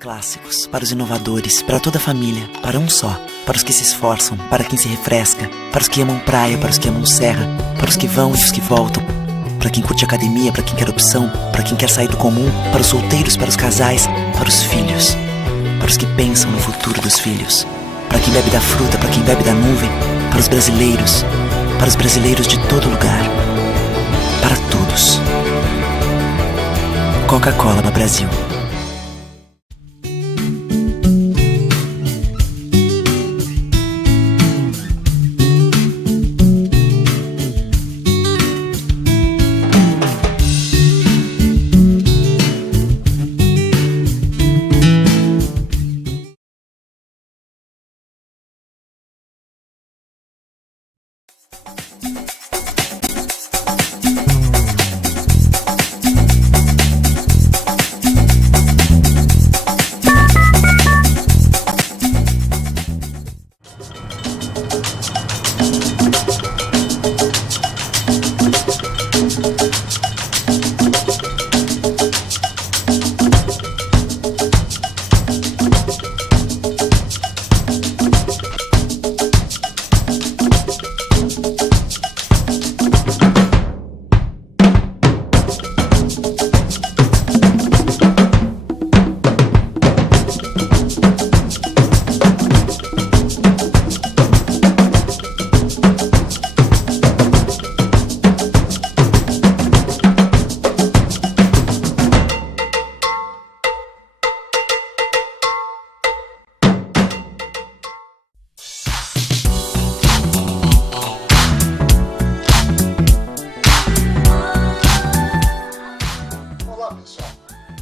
clássicos, para os inovadores, para toda a família, para um só, para os que se esforçam, para quem se refresca, para os que amam praia, para os que amam serra, para os que vão e os que voltam, para quem curte academia, para quem quer opção, para quem quer sair do comum, para os solteiros, para os casais, para os filhos, para os que pensam no futuro dos filhos, para quem bebe da fruta, para quem bebe da nuvem, para os brasileiros de todo lugar, para todos. Coca-Cola no Brasil.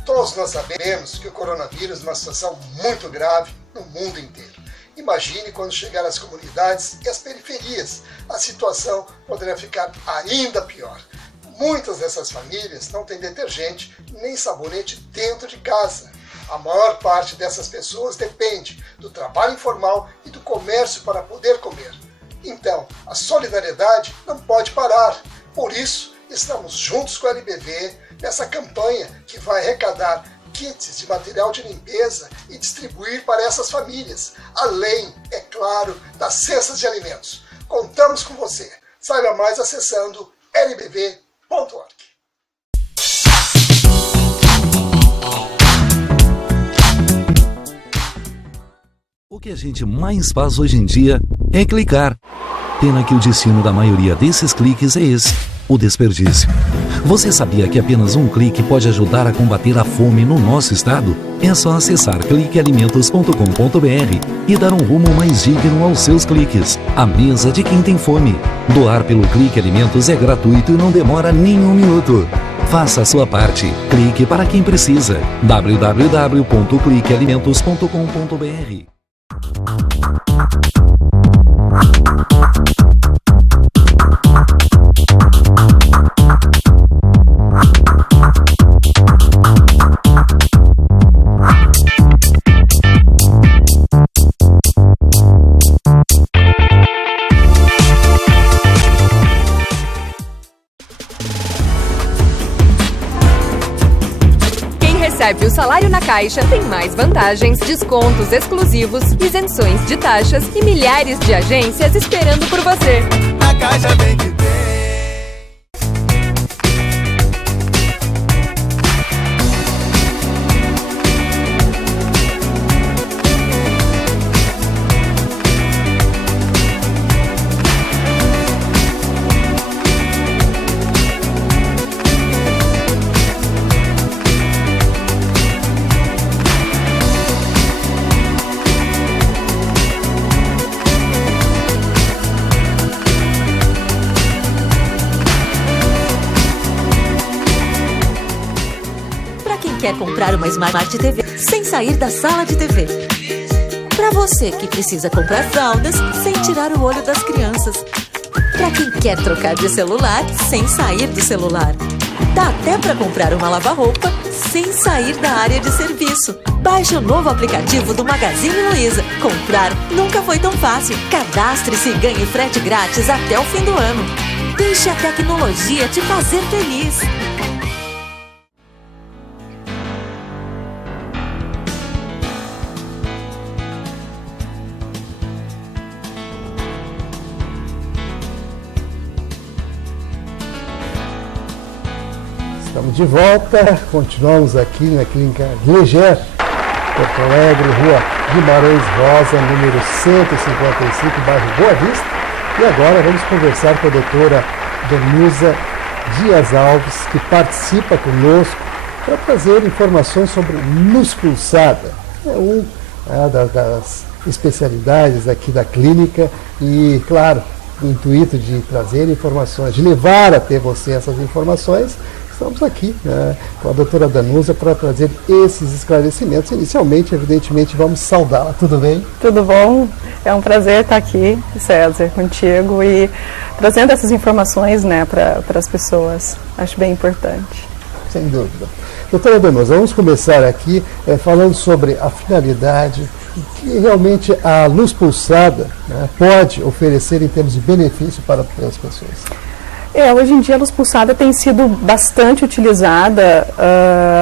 Todos nós sabemos que o coronavírus é uma situação muito grave no mundo inteiro. Imagine quando chegar às comunidades e às periferias, a situação poderá ficar ainda pior. Muitas dessas famílias não têm detergente nem sabonete dentro de casa. A maior parte dessas pessoas depende do trabalho informal e do comércio para poder comer. Então, a solidariedade não pode parar. Por isso, estamos juntos com a LBV nessa campanha que vai arrecadar kits de material de limpeza e distribuir para essas famílias, além, é claro, das cestas de alimentos. Contamos com você. Saiba mais acessando lbv.org. O que a gente mais faz hoje em dia é clicar. Pena que o destino da maioria desses cliques é esse, o desperdício. Você sabia que apenas um clique pode ajudar a combater a fome no nosso estado? É só acessar cliquealimentos.com.br e dar um rumo mais digno aos seus cliques. A mesa de quem tem fome. Doar pelo Clique Alimentos é gratuito e não demora nem um minuto. Faça a sua parte. Clique para quem precisa. www.cliquealimentos.com.br. Recebe o salário na Caixa, tem mais vantagens, descontos exclusivos, isenções de taxas e milhares de agências esperando por você. Na Caixa vem que tem. Quer comprar uma Smart TV sem sair da sala de TV. Para você que precisa comprar fraldas sem tirar o olho das crianças. Para quem quer trocar de celular sem sair do celular. Dá até para comprar uma lava-roupa sem sair da área de serviço. Baixe o novo aplicativo do Magazine Luiza. Comprar nunca foi tão fácil. Cadastre-se e ganhe frete grátis até o fim do ano. Deixe a tecnologia te fazer feliz. Estamos de volta, continuamos aqui na Clínica Leger, Porto Alegre, Rua Guimarães Rosa, número 155, bairro Boa Vista. E agora vamos conversar com a doutora Danusa Dias Alves, que participa conosco para trazer informações sobre luz pulsada. É uma das especialidades aqui da clínica e, claro, o intuito de trazer informações, de levar até você essas informações. Estamos aqui com a doutora Danusa para trazer esses esclarecimentos. Inicialmente, evidentemente, vamos saudá-la. Tudo bem? Tudo bom? É um prazer estar aqui, César, contigo e trazendo essas informações, né, para as pessoas. Acho bem importante. Sem dúvida. Doutora Danusa, vamos começar aqui falando sobre a finalidade que realmente a luz pulsada, né, pode oferecer em termos de benefício para as pessoas. Hoje em dia a luz pulsada tem sido bastante utilizada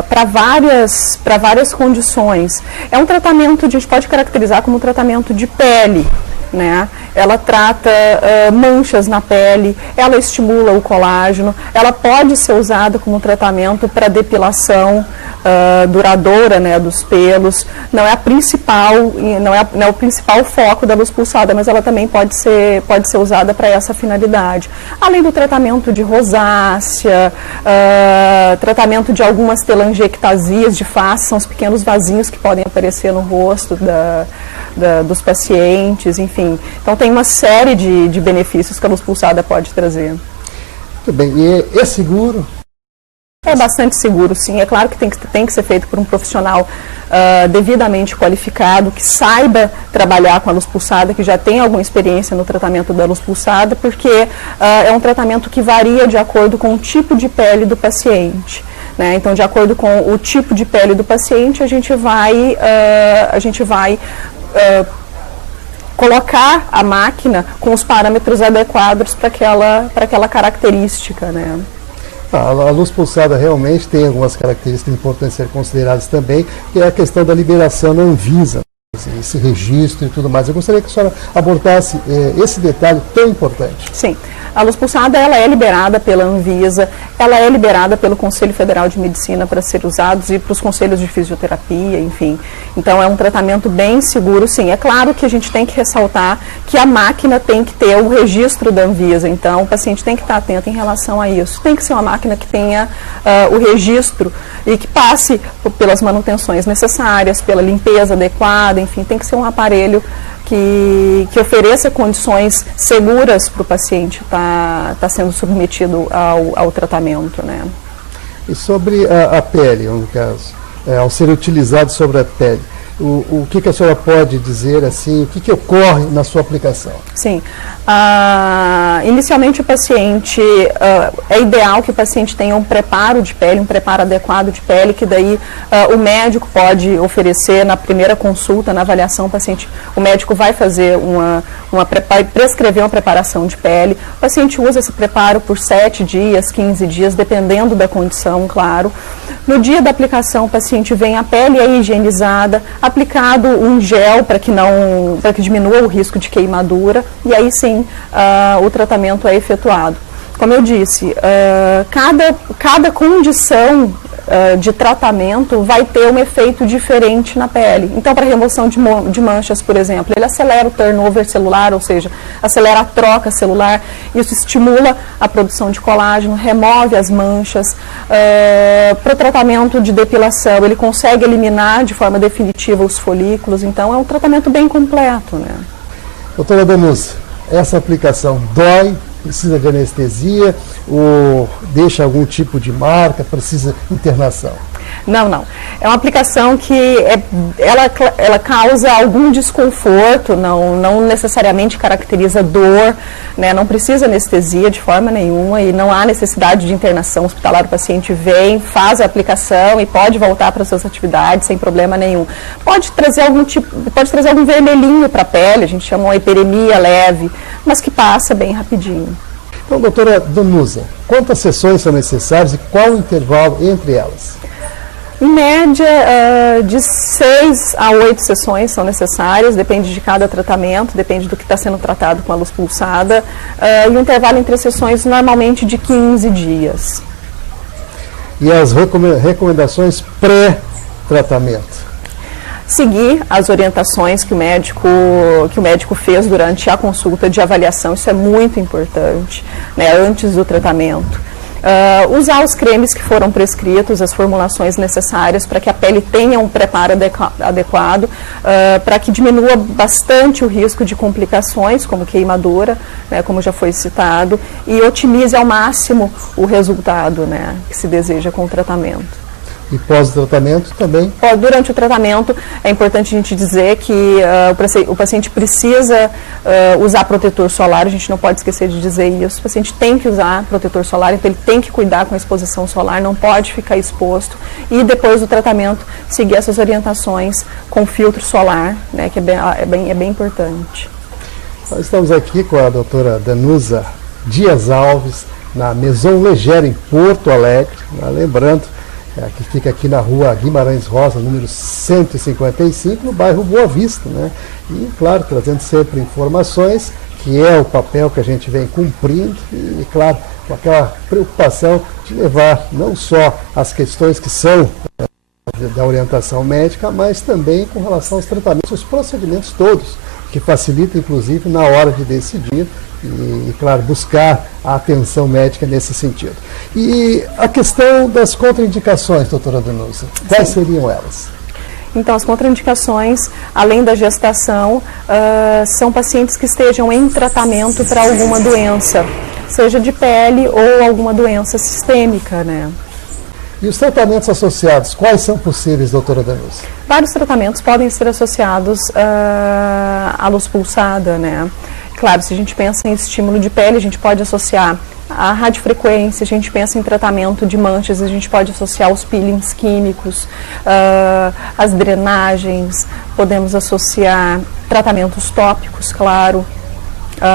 para várias condições. É um tratamento, a gente pode caracterizar como um tratamento de pele, né? Ela trata manchas na pele, ela estimula o colágeno, ela pode ser usada como tratamento para depilação duradoura, né, dos pelos. Não é o principal foco da luz pulsada, mas ela também pode ser usada para essa finalidade. Além do tratamento de rosácea, tratamento de algumas telangiectasias de face, são os pequenos vasinhos que podem aparecer no rosto dos pacientes, enfim. Então tem uma série de benefícios que a luz pulsada pode trazer. Muito bem, e é seguro? É bastante seguro, sim. É claro que tem que ser feito por um profissional devidamente qualificado, que saiba trabalhar com a luz pulsada, que já tem alguma experiência no tratamento da luz pulsada, porque é um tratamento que varia de acordo com o tipo de pele do paciente. Né? Então, de acordo com o tipo de pele do paciente, a gente vai colocar a máquina com os parâmetros adequados para aquela característica, né? A luz pulsada realmente tem algumas características importantes a ser consideradas também, que é a questão da liberação na Anvisa, esse registro e tudo mais. Eu gostaria que a senhora abordasse esse detalhe tão importante. Sim. A luz pulsada, ela é liberada pela Anvisa, ela é liberada pelo Conselho Federal de Medicina para ser usados e para os conselhos de fisioterapia, enfim. Então, é um tratamento bem seguro, sim. É claro que a gente tem que ressaltar que a máquina tem que ter o registro da Anvisa, então o paciente tem que estar atento em relação a isso. Tem que ser uma máquina que tenha o registro e que passe pelas manutenções necessárias, pela limpeza adequada, enfim, tem que ser um aparelho que ofereça condições seguras para o paciente estar sendo submetido ao tratamento, né? E sobre a pele, no caso, ao ser utilizado sobre a pele, o que a senhora pode dizer, assim, o que ocorre na sua aplicação? Sim. Inicialmente o paciente, é ideal que o paciente tenha um preparo de pele, um preparo adequado de pele, que daí o médico pode oferecer na primeira consulta, na avaliação, o médico vai fazer vai prescrever uma preparação de pele. O paciente usa esse preparo por 7 dias, 15 dias, dependendo da condição, claro. No dia da aplicação, o paciente vem, a pele é higienizada, aplicado um gel para que diminua o risco de queimadura, e aí sim o tratamento é efetuado. Como eu disse, cada condição de tratamento vai ter um efeito diferente na pele. Então, para remoção de manchas, por exemplo, ele acelera o turnover celular, ou seja, acelera a troca celular, isso estimula a produção de colágeno, remove as manchas. Para o tratamento de depilação, ele consegue eliminar de forma definitiva os folículos, então é um tratamento bem completo, né? Doutora Danusa, essa aplicação dói? Precisa de anestesia ou deixa algum tipo de marca, precisa internação? Não. É uma aplicação que ela causa algum desconforto, não necessariamente caracteriza dor, né? Não precisa anestesia de forma nenhuma e não há necessidade de internação hospitalar. O paciente vem, faz a aplicação e pode voltar para as suas atividades sem problema nenhum. Pode trazer algum vermelhinho para a pele, a gente chama uma hiperemia leve, mas que passa bem rapidinho. Então, doutora Danusa, quantas sessões são necessárias e qual o intervalo entre elas? Em média, de 6 a 8 sessões são necessárias, depende de cada tratamento, depende do que está sendo tratado com a luz pulsada, e um intervalo entre as sessões normalmente de 15 dias. e as recomendações pré-tratamento? Seguir as orientações que o médico fez durante a consulta de avaliação, isso é muito importante, né, antes do tratamento. Usar os cremes que foram prescritos, as formulações necessárias para que a pele tenha um preparo adequado, para que diminua bastante o risco de complicações, como queimadura, né, como já foi citado, e otimize ao máximo o resultado, né, que se deseja com o tratamento. E pós-tratamento também? Durante o tratamento, é importante a gente dizer que o paciente precisa usar protetor solar, a gente não pode esquecer de dizer isso. O paciente tem que usar protetor solar, então ele tem que cuidar com a exposição solar, não pode ficar exposto. E depois do tratamento, seguir essas orientações com filtro solar, né, que é bem importante. Nós estamos aqui com a doutora Danusa Dias Alves, na Maison Legere, em Porto Alegre, lembrando, que fica aqui na rua Guimarães Rosa, número 155, no bairro Boa Vista, né? E, claro, trazendo sempre informações, que é o papel que a gente vem cumprindo, e, claro, com aquela preocupação de levar não só as questões que são da orientação médica, mas também com relação aos tratamentos, os procedimentos todos, que facilita, inclusive, na hora de decidir, e, claro, buscar a atenção médica nesse sentido. E a questão das contraindicações, doutora Danusa, quais seriam elas? Então, as contraindicações, além da gestação, são pacientes que estejam em tratamento para alguma doença, seja de pele ou alguma doença sistêmica, né? E os tratamentos associados, quais são possíveis, doutora Danusa? Vários tratamentos podem ser associados à luz pulsada, né? Claro, se a gente pensa em estímulo de pele, a gente pode associar a radiofrequência, a gente pensa em tratamento de manchas, a gente pode associar os peelings químicos, as drenagens, podemos associar tratamentos tópicos, claro.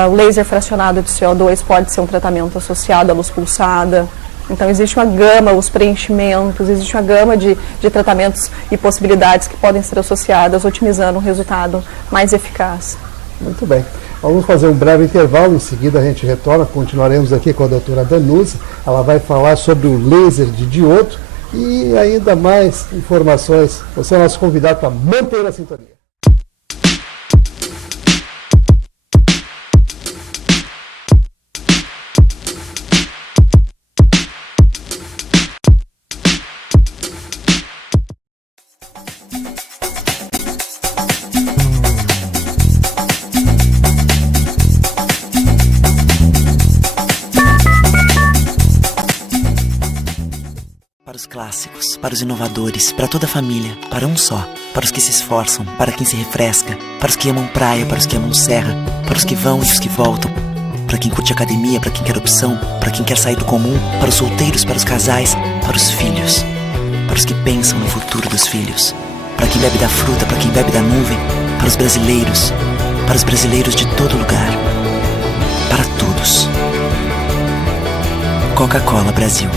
O laser fracionado de CO2 pode ser um tratamento associado à luz pulsada. Então, existe uma gama, os preenchimentos, existe uma gama de tratamentos e possibilidades que podem ser associadas, otimizando um resultado mais eficaz. Muito bem. Vamos fazer um breve intervalo, em seguida a gente retorna, continuaremos aqui com a doutora Danusa, ela vai falar sobre o laser de diodo e ainda mais informações. Você é nosso convidado para manter a sintonia. Para os clássicos, para os inovadores, para toda a família, para um só. Para os que se esforçam, para quem se refresca, para os que amam praia, para os que amam serra, para os que vão e os que voltam, para quem curte academia, para quem quer opção, para quem quer sair do comum, para os solteiros, para os casais, para os filhos, para os que pensam no futuro dos filhos, para quem bebe da fruta, para quem bebe da nuvem, para os brasileiros de todo lugar, para todos. Coca-Cola Brasil.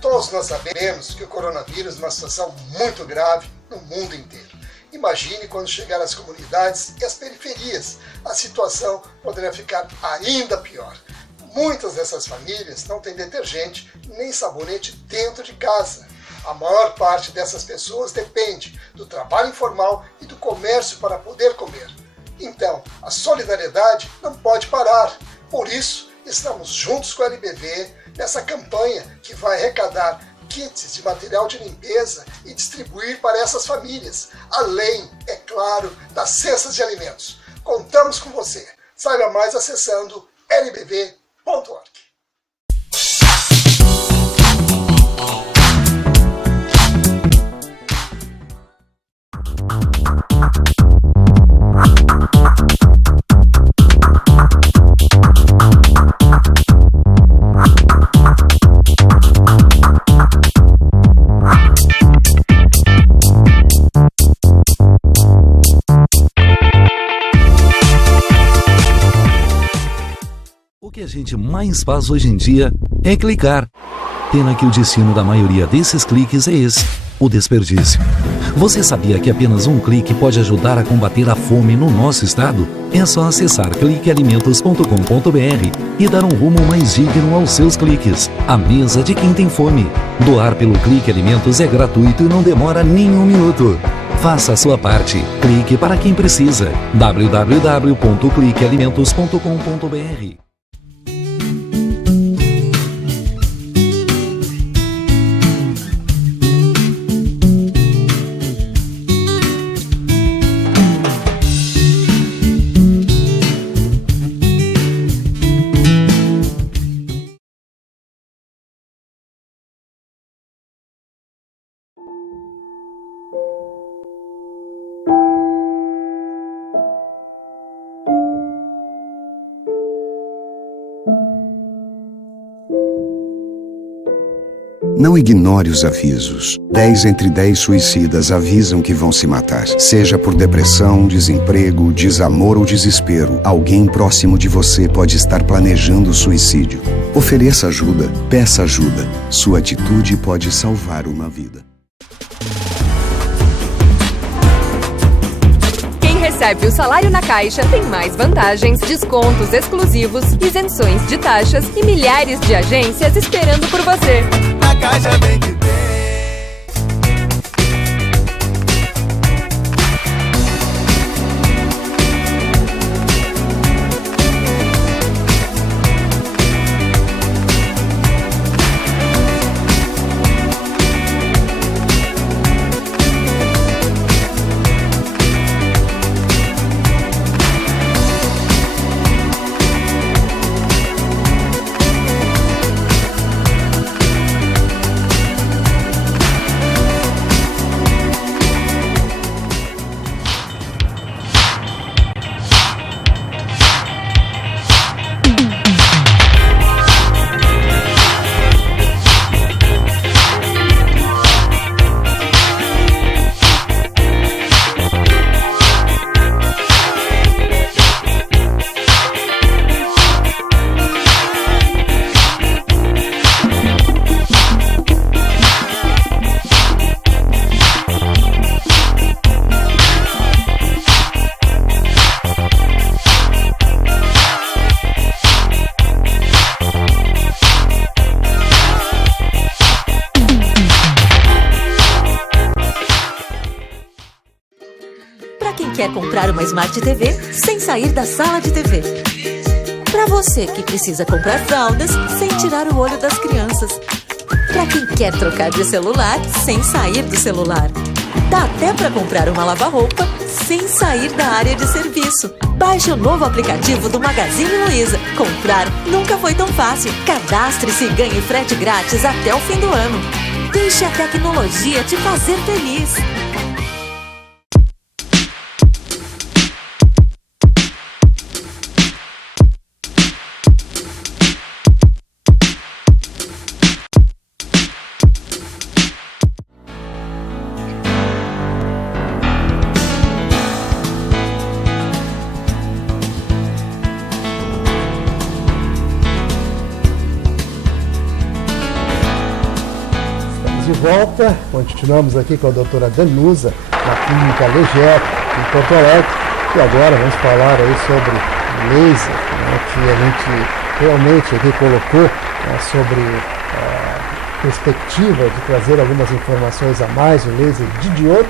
Todos nós sabemos que o coronavírus é uma situação muito grave no mundo inteiro. Imagine quando chegar às comunidades e às periferias, a situação poderia ficar ainda pior. Muitas dessas famílias não têm detergente nem sabonete dentro de casa. A maior parte dessas pessoas depende do trabalho informal e do comércio para poder comer. Então, a solidariedade não pode parar. Por isso, estamos juntos com a LBV nessa campanha que vai arrecadar kits de material de limpeza e distribuir para essas famílias, além, é claro, das cestas de alimentos. Contamos com você. Saiba mais acessando lbv.org. O que a gente mais faz hoje em dia é clicar. Pena que o destino da maioria desses cliques é esse, o desperdício. Você sabia que apenas um clique pode ajudar a combater a fome no nosso estado? É só acessar cliquealimentos.com.br e dar um rumo mais digno aos seus cliques. A mesa de quem tem fome. Doar pelo Clique Alimentos é gratuito e não demora nem um minuto. Faça a sua parte. Clique para quem precisa. www.cliquealimentos.com.br. Não ignore os avisos. 10 entre 10 suicidas avisam que vão se matar. Seja por depressão, desemprego, desamor ou desespero, alguém próximo de você pode estar planejando o suicídio. Ofereça ajuda, peça ajuda. Sua atitude pode salvar uma vida. Quem recebe o salário na Caixa tem mais vantagens, descontos exclusivos, isenções de taxas e milhares de agências esperando por você. Na Caixa Bem que tem. Quer comprar uma Smart TV sem sair da sala de TV. Para você que precisa comprar fraldas sem tirar o olho das crianças. Para quem quer trocar de celular sem sair do celular. Dá até para comprar uma lava-roupa sem sair da área de serviço. Baixe o novo aplicativo do Magazine Luiza. Comprar nunca foi tão fácil. Cadastre-se e ganhe frete grátis até o fim do ano. Deixe a tecnologia te fazer feliz. De volta, continuamos aqui com a doutora Danusa, na Clínica Leger, em Porto Alegre, e agora vamos falar aí sobre laser, né, que a gente realmente aqui colocou, né, sobre a perspectiva de trazer algumas informações a mais, o laser de diodo,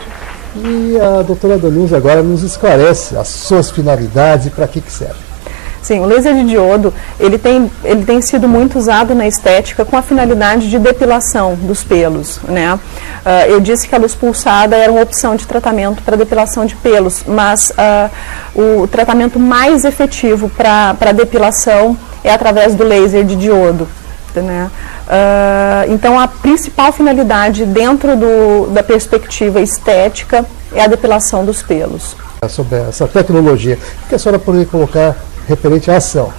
e a doutora Danusa agora nos esclarece as suas finalidades e para que serve. Sim, o laser de diodo, ele tem sido muito usado na estética com a finalidade de depilação dos pelos, né? Eu disse que a luz pulsada era uma opção de tratamento para depilação de pelos, mas o tratamento mais efetivo para depilação é através do laser de diodo, né? Então, a principal finalidade dentro da perspectiva estética é a depilação dos pelos. Sobre essa tecnologia, o que a senhora poderia colocar referente à ação?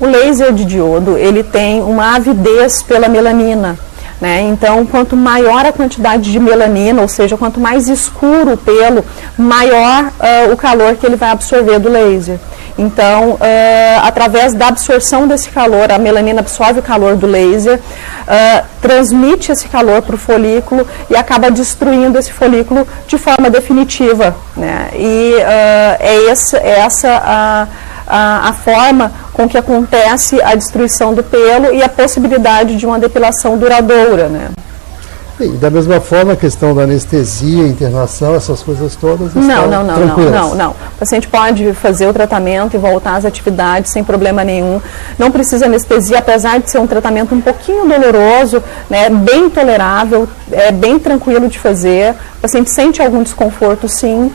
O laser de diodo, ele tem uma avidez pela melanina, né? Então, quanto maior a quantidade de melanina, ou seja, quanto mais escuro o pelo, maior o calor que ele vai absorver do laser. Então, através da absorção desse calor, a melanina absorve o calor do laser, transmite esse calor para o folículo e acaba destruindo esse folículo de forma definitiva, né? E é essa a forma com que acontece a destruição do pelo e a possibilidade de uma depilação duradoura, né? E da mesma forma, a questão da anestesia, internação, essas coisas todas estão tranquilas? Não. O paciente pode fazer o tratamento e voltar às atividades sem problema nenhum. Não precisa anestesia, apesar de ser um tratamento um pouquinho doloroso, né, bem tolerável, bem tranquilo de fazer. O paciente sente algum desconforto, sim,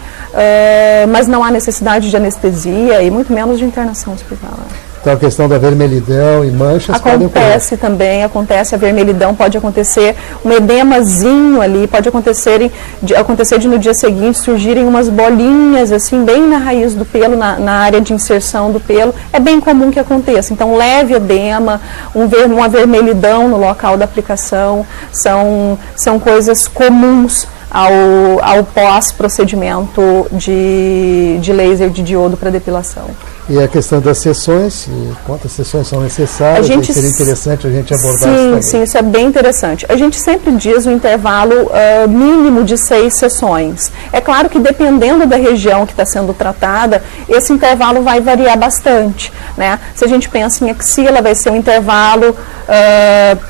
mas não há necessidade de anestesia e muito menos de internação hospitalar. Então a questão da vermelhidão e manchas acontece também, acontece a vermelhidão, pode acontecer um edemazinho ali, pode acontecer de no dia seguinte surgirem umas bolinhas assim bem na raiz do pelo, na área de inserção do pelo, é bem comum que aconteça. Então leve edema, uma vermelhidão no local da aplicação, são coisas comuns ao pós-procedimento de laser de diodo para depilação. E a questão das sessões, quantas sessões são necessárias, seria interessante a gente abordar isso também. Sim, isso é bem interessante. A gente sempre diz um intervalo mínimo de 6 sessões. É claro que dependendo da região que está sendo tratada, esse intervalo vai variar bastante, né? Se a gente pensa em axila, vai ser um intervalo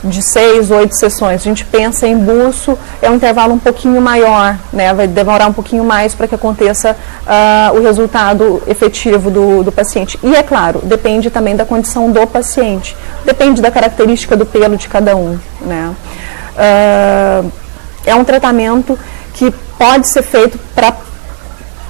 de 6, 8 sessões. A gente pensa em buço, é um intervalo um pouquinho maior, né? Vai demorar um pouquinho mais para que aconteça o resultado efetivo do paciente. E é claro, depende também da condição do paciente, depende da característica do pelo de cada um, né? É um tratamento que pode ser feito para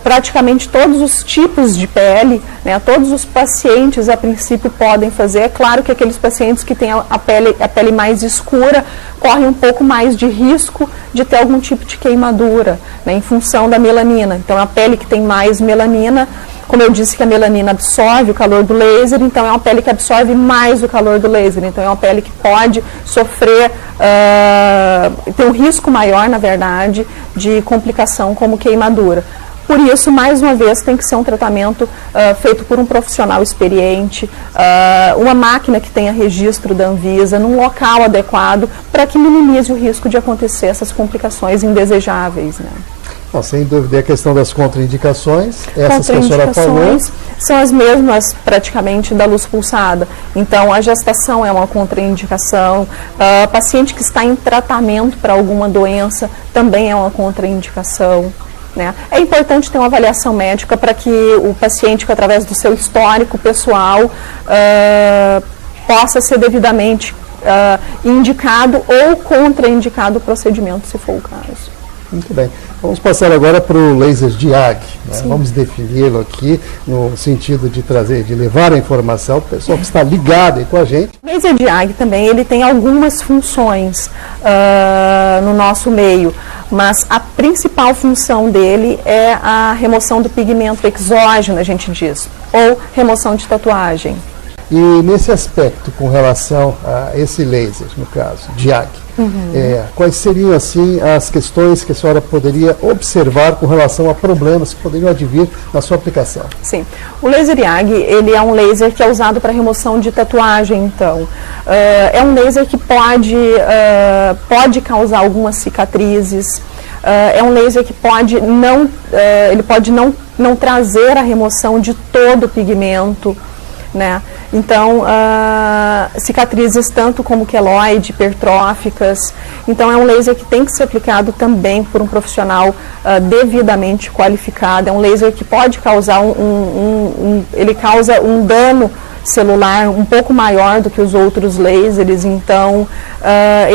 praticamente todos os tipos de pele, né? Todos os pacientes a princípio podem fazer. É claro que aqueles pacientes que têm a pele mais escura correm um pouco mais de risco de ter algum tipo de queimadura, né? Em função da melanina. Então a pele que tem mais melanina, como eu disse que a melanina absorve o calor do laser, então é uma pele que absorve mais o calor do laser, então é uma pele que pode sofrer, tem um risco maior, na verdade, de complicação como queimadura. Por isso, mais uma vez, tem que ser um tratamento feito por um profissional experiente, uma máquina que tenha registro da Anvisa, num local adequado, para que minimize o risco de acontecer essas complicações indesejáveis, né? Bom, sem dúvida, a questão das contraindicações, essas que a senhora falou. São as mesmas, praticamente, da luz pulsada. Então, a gestação é uma contraindicação, paciente que está em tratamento para alguma doença também é uma contraindicação, né? É importante ter uma avaliação médica para que o paciente, através do seu histórico pessoal, possa ser devidamente indicado ou contraindicado o procedimento, se for o caso. Muito bem. Vamos passar agora para o laser Diag, né? Vamos defini-lo aqui no sentido de trazer, de levar a informação para o pessoal que está ligado aí com a gente. O laser Diag também, ele tem algumas funções no nosso meio, mas a principal função dele é a remoção do pigmento exógeno, a gente diz, ou remoção de tatuagem. E nesse aspecto, com relação a esse laser, no caso, Diag, quais seriam, assim, as questões que a senhora poderia observar com relação a problemas que poderiam advir na sua aplicação? Sim. O laser Diag, ele é um laser que é usado para remoção de tatuagem, então. É um laser que pode causar algumas cicatrizes. É um laser que pode não trazer a remoção de todo o pigmento, né? Então, cicatrizes tanto como queloide, hipertróficas. Então, é um laser que tem que ser aplicado também por um profissional devidamente qualificado. É um laser que pode causar ele causa um dano celular um pouco maior do que os outros lasers, então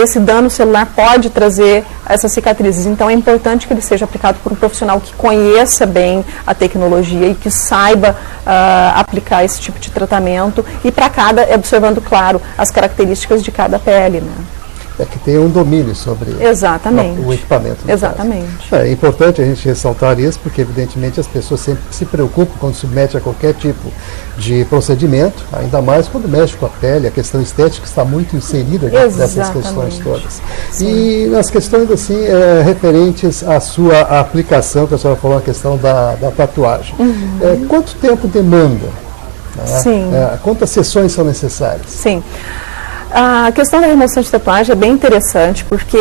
esse dano celular pode trazer essas cicatrizes. Então é importante que ele seja aplicado por um profissional que conheça bem a tecnologia e que saiba aplicar esse tipo de tratamento e para observando, claro, as características de cada pele, né? É que tenha um domínio sobre o equipamento. Exatamente. É importante a gente ressaltar isso, porque evidentemente as pessoas sempre se preocupam quando submete a qualquer tipo de procedimento, ainda mais quando mexe com a pele, a questão estética está muito inserida nessas questões todas. Sim. E nas questões assim, referentes à sua aplicação, que a senhora falou, a questão da tatuagem. Quanto tempo demanda Né? Sim. Quantas sessões são necessárias? Sim. A questão da remoção de tatuagem é bem interessante, porque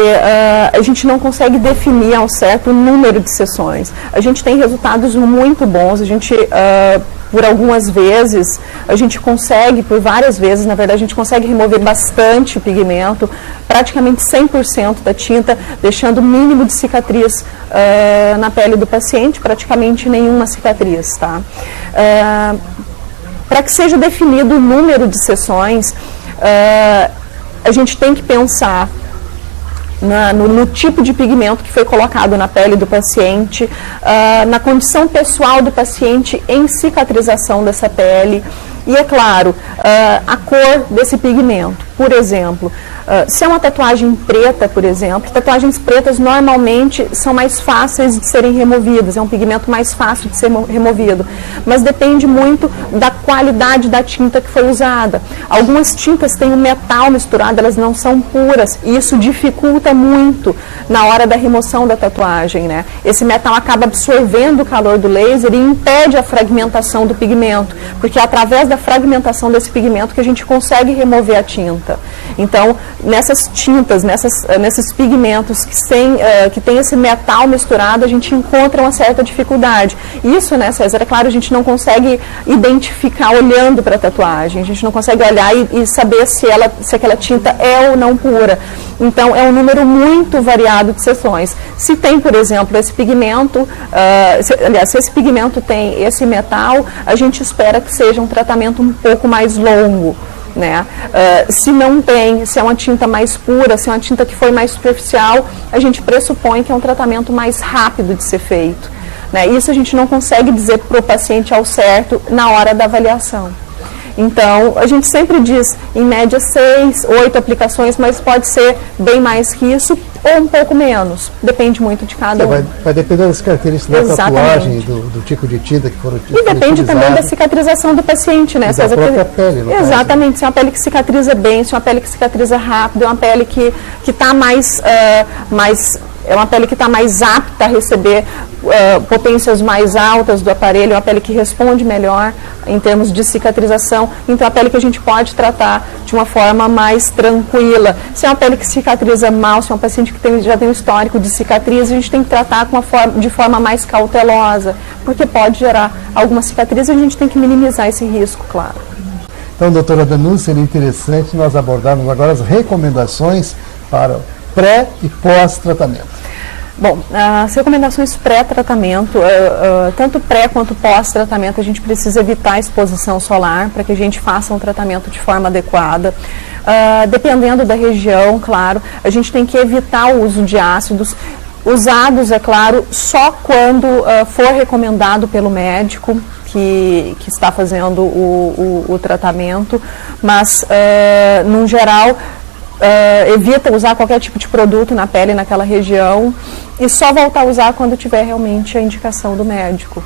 a gente não consegue definir ao certo o número de sessões. A gente tem resultados muito bons, a gente, por algumas vezes, a gente consegue, por várias vezes, na verdade, a gente consegue remover bastante pigmento, praticamente 100% da tinta, deixando o mínimo de cicatriz na pele do paciente, praticamente nenhuma cicatriz, tá? Para que seja definido o número de sessões, a gente tem que pensar no tipo de pigmento que foi colocado na pele do paciente, na condição pessoal do paciente em cicatrização dessa pele e, é claro, a cor desse pigmento. Por exemplo, se é uma tatuagem preta, por exemplo, tatuagens pretas normalmente são mais fáceis de serem removidas, é um pigmento mais fácil de ser removido, mas depende muito da qualidade da tinta que foi usada. Algumas tintas têm um metal misturado, elas não são puras, e isso dificulta muito na hora da remoção da tatuagem, né? Esse metal acaba absorvendo o calor do laser e impede a fragmentação do pigmento, porque é através da fragmentação desse pigmento que a gente consegue remover a tinta. Então, nessas tintas, nesses pigmentos que tem esse metal misturado, a gente encontra uma certa dificuldade. Isso, né, César, é claro, a gente não consegue identificar olhando para a tatuagem, a gente não consegue olhar e saber se aquela tinta é ou não pura. Então, é um número muito variado de sessões. Se tem, por exemplo, esse pigmento, se esse pigmento tem esse metal, a gente espera que seja um tratamento um pouco mais longo. Né? Se não tem, se é uma tinta mais pura, se é uma tinta que foi mais superficial, a gente pressupõe que é um tratamento mais rápido de ser feito. Né? Isso a gente não consegue dizer para o paciente ao certo na hora da avaliação. Então, a gente sempre diz, em média, 6, 8 aplicações, mas pode ser bem mais que isso ou um pouco menos. Depende muito de cada um. Vai depender das características da tatuagem, do tipo de tinta que for utilizado. E depende também da cicatrização do paciente, né? E da própria pele, no exatamente. Caso. Se é uma pele que cicatriza bem, se é uma pele que cicatriza rápido, é uma pele que está é uma pele que está mais apta a receber potências mais altas do aparelho, é uma pele que responde melhor em termos de cicatrização, então é a pele que a gente pode tratar de uma forma mais tranquila. Se é uma pele que cicatriza mal, se é um paciente que já tem um histórico de cicatriz, a gente tem que tratar de forma mais cautelosa, porque pode gerar alguma cicatriz e a gente tem que minimizar esse risco, claro. Então, doutora Danúzia, seria interessante nós abordarmos agora as recomendações para pré e pós-tratamento. Bom, as recomendações pré-tratamento, tanto pré quanto pós-tratamento, a gente precisa evitar a exposição solar para que a gente faça um tratamento de forma adequada. Dependendo da região, claro, a gente tem que evitar o uso de ácidos, usados, é claro, só quando for recomendado pelo médico que está fazendo o tratamento, mas, no geral, evita usar qualquer tipo de produto na pele naquela região e só voltar a usar quando tiver realmente a indicação do médico.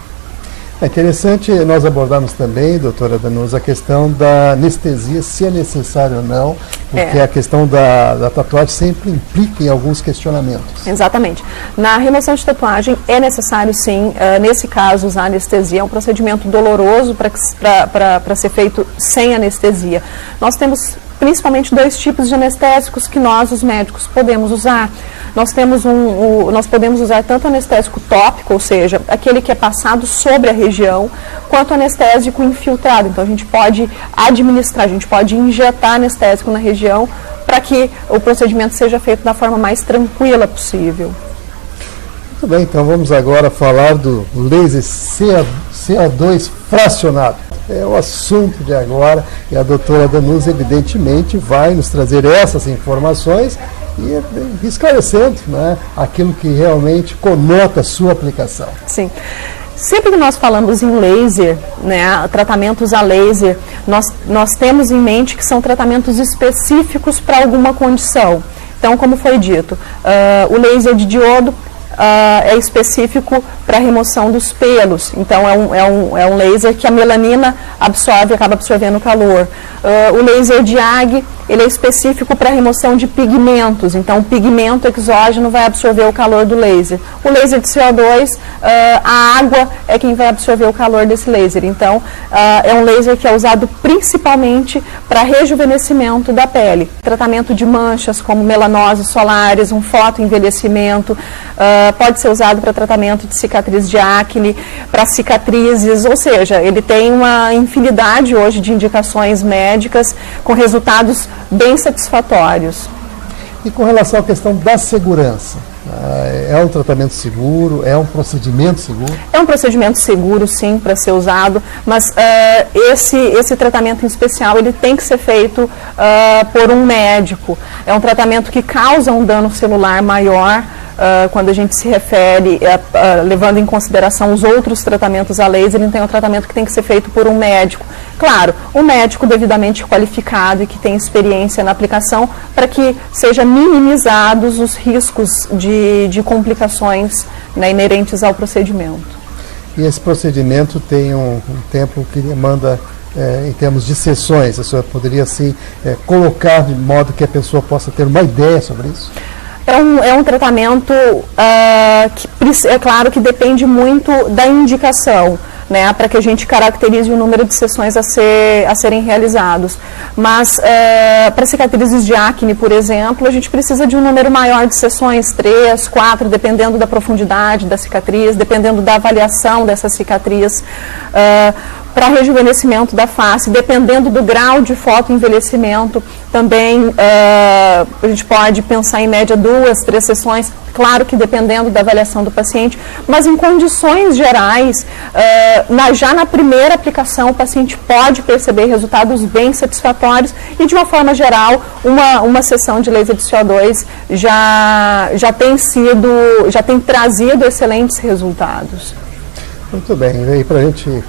É interessante nós abordarmos também, doutora Danúzia, a questão da anestesia, se é necessário ou não, porque a questão da tatuagem sempre implica em alguns questionamentos. Exatamente. Na remoção de tatuagem é necessário sim, nesse caso, usar anestesia. É um procedimento doloroso para ser feito sem anestesia. Nós temos principalmente 2 tipos de anestésicos que nós, os médicos, podemos usar. Nós podemos usar tanto anestésico tópico, ou seja, aquele que é passado sobre a região, quanto anestésico infiltrado. Então, a gente pode administrar, a gente pode injetar anestésico na região para que o procedimento seja feito da forma mais tranquila possível. Muito bem, então vamos agora falar do laser CO2 fracionado. É o assunto de agora e a doutora Danúzia, evidentemente, vai nos trazer essas informações e esclarecendo, né, aquilo que realmente conota a sua aplicação. Sim. Sempre que nós falamos em laser, né, tratamentos a laser, nós temos em mente que são tratamentos específicos para alguma condição. Então, como foi dito, o laser de diodo é específico para a remoção dos pelos. Então, é um laser que a melanina absorve, acaba absorvendo o calor. O laser de AG, ele é específico para remoção de pigmentos, então o pigmento exógeno vai absorver o calor do laser. O laser de CO2, a água é quem vai absorver o calor desse laser, então é um laser que é usado principalmente para rejuvenescimento da pele, tratamento de manchas como melanoses solares, um fotoenvelhecimento, pode ser usado para tratamento de cicatriz de acne, para cicatrizes, ou seja, ele tem uma infinidade hoje de indicações médicas com resultados bem satisfatórios. E com relação à questão da segurança, é um tratamento seguro, é um procedimento seguro? É um procedimento seguro, sim, para ser usado, mas esse tratamento em especial, ele tem que ser feito por um médico. É um tratamento que causa um dano celular maior, quando a gente se refere, levando em consideração os outros tratamentos a laser, então é um tratamento que tem que ser feito por um médico. Claro, um médico devidamente qualificado e que tem experiência na aplicação para que sejam minimizados os riscos de complicações, né, inerentes ao procedimento. E esse procedimento tem um tempo que demanda, em termos de sessões, a senhora poderia assim colocar de modo que a pessoa possa ter uma ideia sobre isso? É um tratamento que, é claro que depende muito da indicação, né, para que a gente caracterize o número de sessões a serem realizados. Mas para cicatrizes de acne, por exemplo, a gente precisa de um número maior de sessões, 3, 4, dependendo da profundidade da cicatriz, dependendo da avaliação dessa cicatriz. Para rejuvenescimento da face, dependendo do grau de fotoenvelhecimento, também a gente pode pensar em média 2, 3 sessões, claro que dependendo da avaliação do paciente, mas em condições gerais, já na primeira aplicação, o paciente pode perceber resultados bem satisfatórios e, de uma forma geral, uma sessão de laser de CO2 já tem trazido excelentes resultados. Muito bem, e para a gente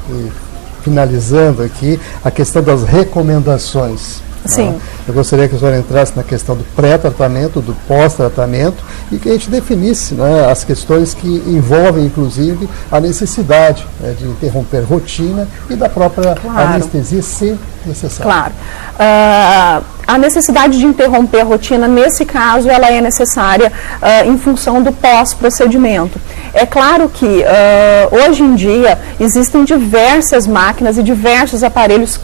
finalizando aqui, a questão das recomendações. Sim. Eu gostaria que a senhora entrasse na questão do pré-tratamento, do pós-tratamento e que a gente definisse, né, as questões que envolvem, inclusive, a necessidade, né, de interromper rotina e da própria anestesia, se necessário. Claro. A necessidade de interromper a rotina, nesse caso, ela é necessária em função do pós-procedimento. É claro que, hoje em dia, existem diversas máquinas e diversos aparelhos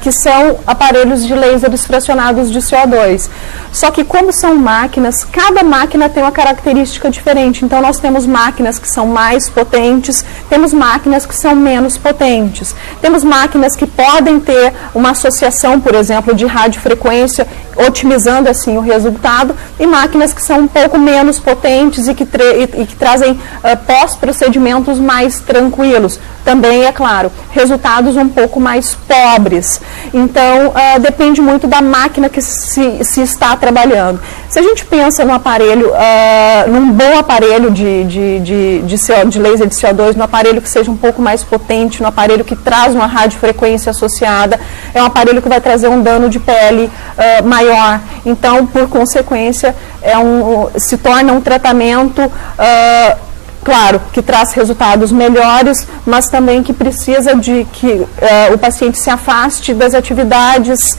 que são aparelhos de lasers fracionados de CO2. Só que como são máquinas, cada máquina tem uma característica diferente. Então nós temos máquinas que são mais potentes, temos máquinas que são menos potentes. Temos máquinas que podem ter uma associação, por exemplo, de radiofrequência, otimizando assim o resultado, e máquinas que são um pouco menos potentes e que trazem pós-procedimentos mais tranquilos. Também, é claro, resultados um pouco mais pobres. Então, depende muito da máquina que se está trabalhando. Se a gente pensa no aparelho, num bom aparelho de laser de CO2, num aparelho que seja um pouco mais potente, num aparelho que traz uma radiofrequência associada, é um aparelho que vai trazer um dano de pele maior. Então, por consequência, se torna um tratamento claro, que traz resultados melhores, mas também que precisa de que o paciente se afaste das atividades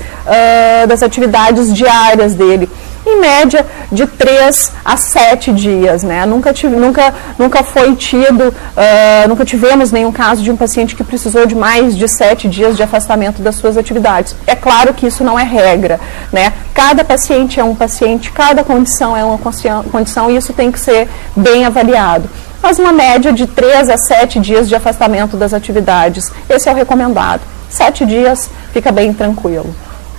diárias dele. Em média, de 3 a 7 dias, né? Nunca tivemos nenhum caso de um paciente que precisou de mais de 7 dias de afastamento das suas atividades. É claro que isso não é regra, né? Cada paciente é um paciente, cada condição é uma condição e isso tem que ser bem avaliado. Mas uma média de 3 a 7 dias de afastamento das atividades. Esse é o recomendado. 7 dias fica bem tranquilo.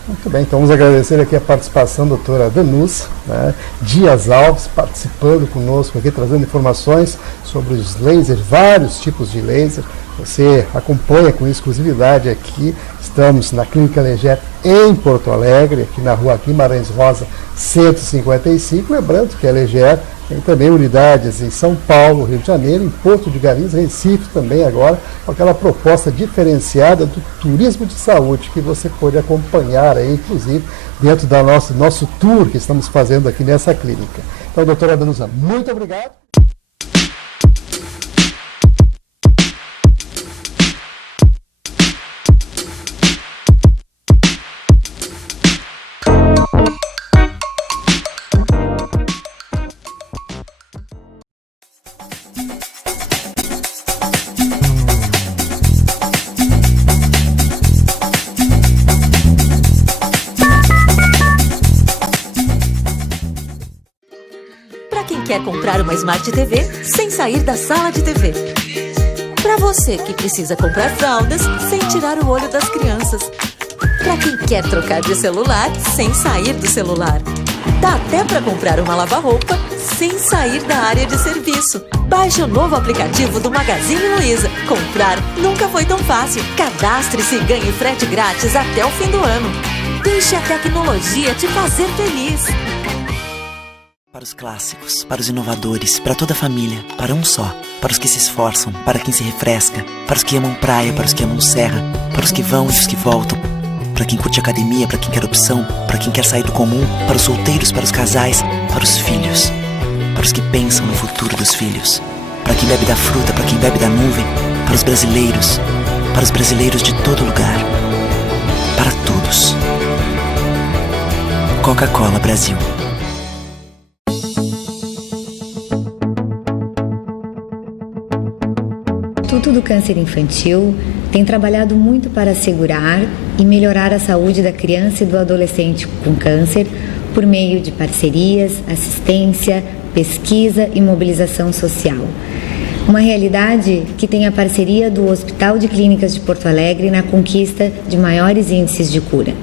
Muito bem, então vamos agradecer aqui a participação da doutora Danusa, né, Dias Alves, participando conosco aqui, trazendo informações sobre os lasers, vários tipos de laser. Você acompanha com exclusividade aqui. Estamos na Clínica Leger em Porto Alegre, aqui na rua Guimarães Rosa 155. Lembrando que a Leger tem também unidades em São Paulo, Rio de Janeiro, em Porto de Galinhas, Recife também agora, com aquela proposta diferenciada do turismo de saúde que você pode acompanhar aí, inclusive, dentro do nosso tour que estamos fazendo aqui nessa clínica. Então, doutora Danusa, muito obrigado. quer comprar uma Smart TV sem sair da sala de TV. Para você que precisa comprar fraldas sem tirar o olho das crianças. Para quem quer trocar de celular sem sair do celular. Dá até para comprar uma lava-roupa sem sair da área de serviço. Baixe o novo aplicativo do Magazine Luiza. Comprar nunca foi tão fácil. Cadastre-se e ganhe frete grátis até o fim do ano. Deixe a tecnologia te fazer feliz. Para os clássicos, para os inovadores, para toda a família, para um só. Para os que se esforçam, para quem se refresca, para os que amam praia, para os que amam serra, para os que vão e os que voltam, para quem curte academia, para quem quer opção, para quem quer sair do comum, para os solteiros, para os casais, para os filhos, para os que pensam no futuro dos filhos, para quem bebe da fruta, para quem bebe da nuvem, para os brasileiros de todo lugar, para todos. Coca-Cola Brasil. O Instituto do Câncer Infantil tem trabalhado muito para assegurar e melhorar a saúde da criança e do adolescente com câncer por meio de parcerias, assistência, pesquisa e mobilização social. Uma realidade que tem a parceria do Hospital de Clínicas de Porto Alegre na conquista de maiores índices de cura.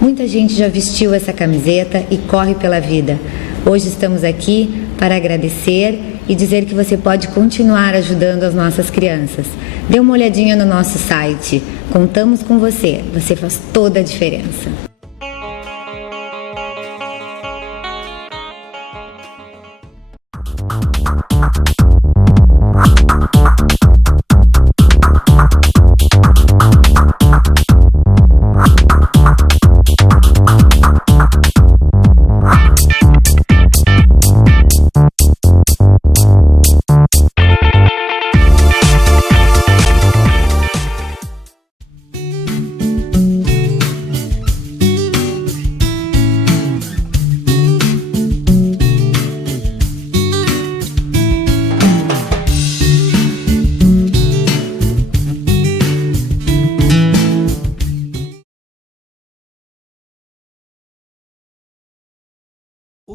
Muita gente já vestiu essa camiseta e corre pela vida. Hoje estamos aqui para agradecer e dizer que você pode continuar ajudando as nossas crianças. Dê uma olhadinha no nosso site. Contamos com você. Você faz toda a diferença.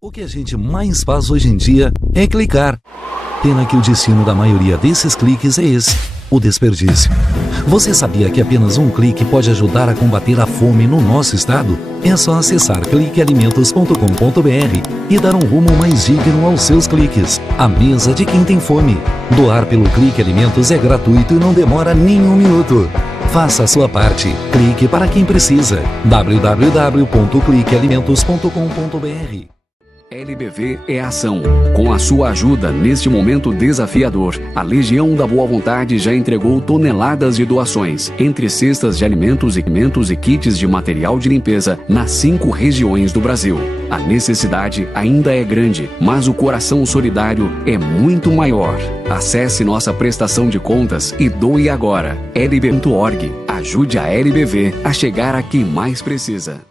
O que a gente mais faz hoje em dia é clicar. Pena que o destino da maioria desses cliques é esse, o desperdício. Você sabia que apenas um clique pode ajudar a combater a fome no nosso estado? É só acessar cliquealimentos.com.br e dar um rumo mais digno aos seus cliques. A mesa de quem tem fome. Doar pelo Clique Alimentos é gratuito e não demora nem um minuto. Faça a sua parte. Clique para quem precisa. www.cliquealimentos.com.br. LBV é ação. Com a sua ajuda neste momento desafiador, a Legião da Boa Vontade já entregou toneladas de doações, entre cestas de alimentos, equipamentos e kits de material de limpeza nas 5 regiões do Brasil. A necessidade ainda é grande, mas o coração solidário é muito maior. Acesse nossa prestação de contas e doe agora. lb.org. Ajude a LBV a chegar a quem mais precisa.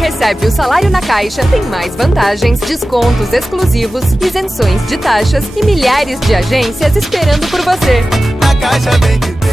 Recebe o salário na Caixa, tem mais vantagens, descontos exclusivos, isenções de taxas e milhares de agências esperando por você. Na Caixa vem que tem.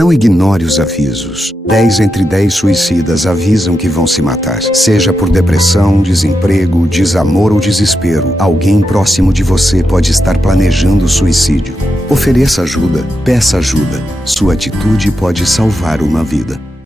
Não ignore os avisos. 10 entre 10 suicidas avisam que vão se matar. Seja por depressão, desemprego, desamor ou desespero, alguém próximo de você pode estar planejando suicídio. Ofereça ajuda, peça ajuda. Sua atitude pode salvar uma vida.